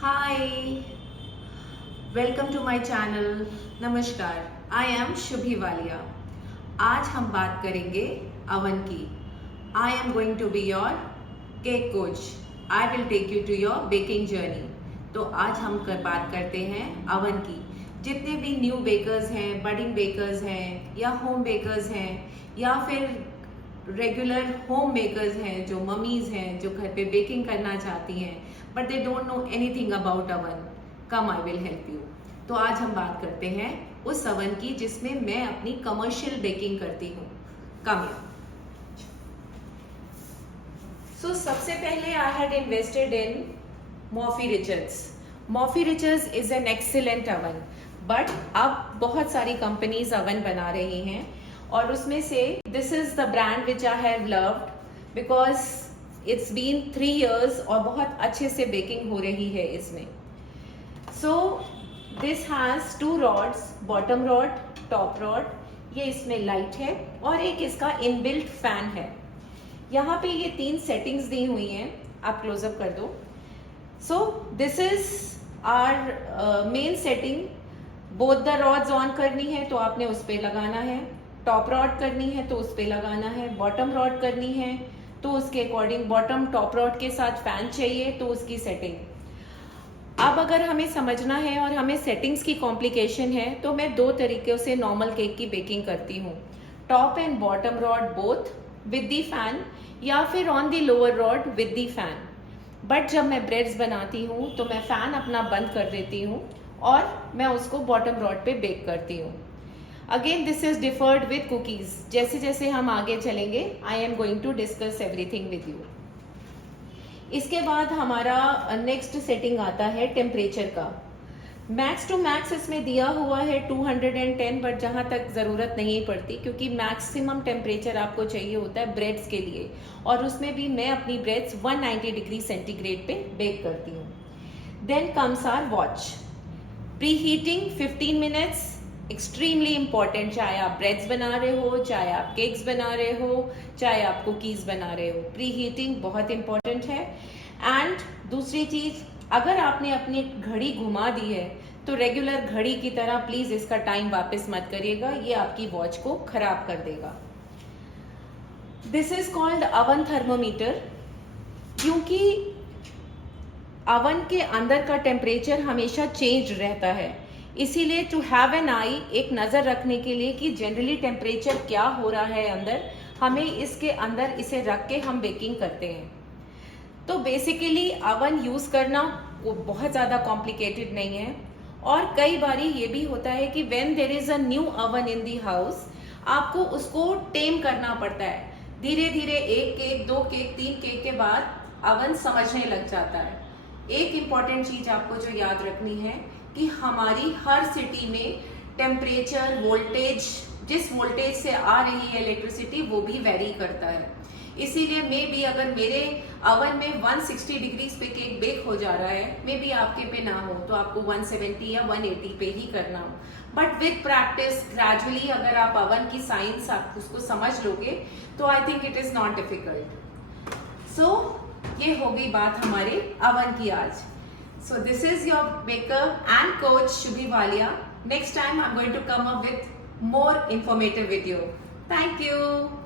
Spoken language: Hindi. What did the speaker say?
Hi, welcome to my channel. नमस्कार, आई एम शुभी वालिया। आज हम बात करेंगे अवन की। I am going to be your cake coach. I will take you to your baking journey. तो आज हम बात करते हैं अवन की। जितने भी न्यू बेकर्स हैं, बडिंग बेकर्स हैं या होम बेकर्स हैं या फिर रेगुलर होम बेकर्स हैं, जो मम्मीज हैं जो घर पे बेकिंग करना चाहती हैं but they don't know anything about oven, come I will help you. तो आज हम बात करते हैं उस अवन की जिसमें मैं अपनी कमर्शियल बेकिंग करती हूँ। कम सो सबसे पहले I had invested in Morphy Richards. Morphy Richards is an excellent oven, but अब बहुत सारी कंपनीज अवन बना रही हैं और उसमें से this is the brand which I have loved because it's been 3 years और बहुत अच्छे से बेकिंग हो रही है इसमें। So this has 2 rods, bottom rod, top rod. ये इसमें लाइट है और एक इसका इनबिल्ट फैन है। यहाँ पे ये 3 सेटिंग्स दी हुई हैं, आप क्लोजअप कर दो। So this is our main setting. Both the rods on करनी है तो आपने उस पर लगाना है, टॉप रॉड करनी है तो उस पर लगाना है, बॉटम रॉड करनी है तो उसके अकॉर्डिंग बॉटम टॉप रॉड के साथ फैन चाहिए तो उसकी सेटिंग। अब अगर हमें समझना है और हमें सेटिंग्स की कॉम्प्लिकेशन है तो मैं 2 तरीक़ों से नॉर्मल केक की बेकिंग करती हूँ, top and bottom rod both with the fan या फिर on the lower rod with the fan. But जब मैं ब्रेड्स बनाती हूँ तो मैं फैन अपना बंद कर देती हूँ और मैं उसको बॉटम रॉड पे बेक करती हूँ। Again this is differed with cookies. जैसे जैसे हम आगे चलेंगे I am going to discuss everything with you. इसके बाद हमारा नेक्स्ट सेटिंग आता है टेम्परेचर का। मैक्स टू मैक्स इसमें दिया हुआ है 210, बट जहाँ तक ज़रूरत नहीं पड़ती क्योंकि मैक्सिमम टेम्परेचर आपको चाहिए होता है ब्रेड्स के लिए, और उसमें भी मैं अपनी ब्रेड्स 190 डिग्री सेंटीग्रेड पे बेक करती हूँ। Then comes our watch. Preheating 15 minutes extremely important, चाहे आप ब्रेड्स बना रहे हो, चाहे आप केक्स बना रहे हो, चाहे आप कुकीज़ बना रहे हो, प्री हीटिंग बहुत इंपॉर्टेंट है। एंड दूसरी चीज़, अगर आपने अपनी घड़ी घुमा दी है तो रेगुलर घड़ी की तरह प्लीज़ इसका टाइम वापस मत करिएगा, ये आपकी वॉच को खराब कर देगा। This is called oven thermometer, क्योंकि अवन के अंदर का टेम्परेचर हमेशा चेंज रहता है, इसीलिए टू हैव एन आई, एक नज़र रखने के लिए कि जनरली टेम्परेचर क्या हो रहा है अंदर, हमें इसके अंदर इसे रख के हम बेकिंग करते हैं। तो बेसिकली अवन यूज़ करना वो बहुत ज़्यादा कॉम्प्लिकेटेड नहीं है। और कई बारी ये भी होता है कि when there is a new oven in the house, आपको उसको टेम करना पड़ता है। धीरे धीरे 1 केक, 2 केक, 3 केक के बाद अवन समझने लग जाता है। एक इम्पॉर्टेंट चीज़ आपको जो याद रखनी है कि हमारी हर सिटी में टेम्परेचर, वोल्टेज, जिस वोल्टेज से आ रही है इलेक्ट्रिसिटी वो भी वेरी करता है। इसीलिए मे बी अगर मेरे अवन में 160 डिग्रीज पे केक बेक हो जा रहा है, मे बी आपके पे ना हो तो आपको 170 या 180 पे ही करना हो। बट विद प्रैक्टिस ग्रेजुअली अगर आप अवन की साइंस आप उसको समझ लोगे तो I think it is not difficult. So ये हो गई बात हमारे अवन की आज। So this is your baker and coach Shubhi Walia. Next time I'm going to come up with more informative video. Thank you.